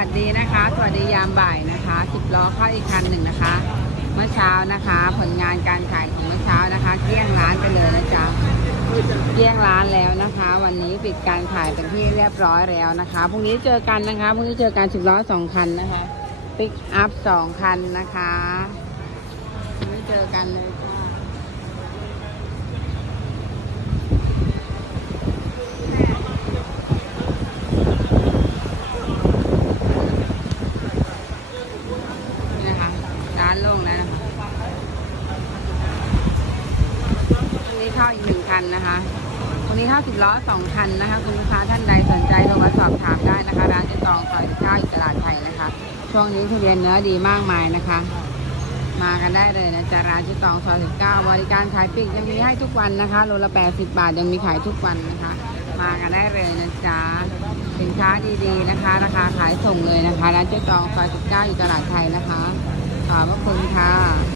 วัสดีนะคะ สวัสดียามบ่ายนะคะสิบล้อเข้าอีกคันหนึ่งนะคะ เมื่อเช้านะคะ ผลงานการขายของเมื่อเช้านะคะเกลี้ยงร้านไปเลยนะจ๊ะเกลี้ยงร้านแล้วนะคะ วันนี้ปิดการขายเป็นที่เรียบร้อยแล้วนะคะพรุ่งนี้เจอกันนะคะพรุ่งนี้เจอกันสิบล้อสองคันนะคะปิกอัพสองคันนะคะพรุ่งนี้เจอกันเลยจ้า นี่นะคะ ร้านโล่งแล้วนะคะวันนี้เข้าอีกหนึ่งคันนะคะวันนี้เข้าสิบล้อสองคันนะคะ คุณลูกค้าท่านใดสนใจโทรมาสอบถามได้นะคะ ร้านเจ๊ตองซอยสิบเก้าอีกตลาดไทยนะคะ ช่วงนี้ทุเรียนเนื้อดีมากมายนะคะ มากันได้เลยนะจ๊ะร้านเจ๊ตองซอย19บเก้าบริการขายปลีกยังมีให้ทุกวันนะคะโลละ80บาทยังมีขายทุกวันนะคะ มากันได้เลยนะจ๊ะสินค้าดีๆนะคะ ราคาขายส่งเลยนะคะร้านเจ๊ตองซอย19อยู่ตลาดไทยนะคะ ขอบพระคุณค่ะ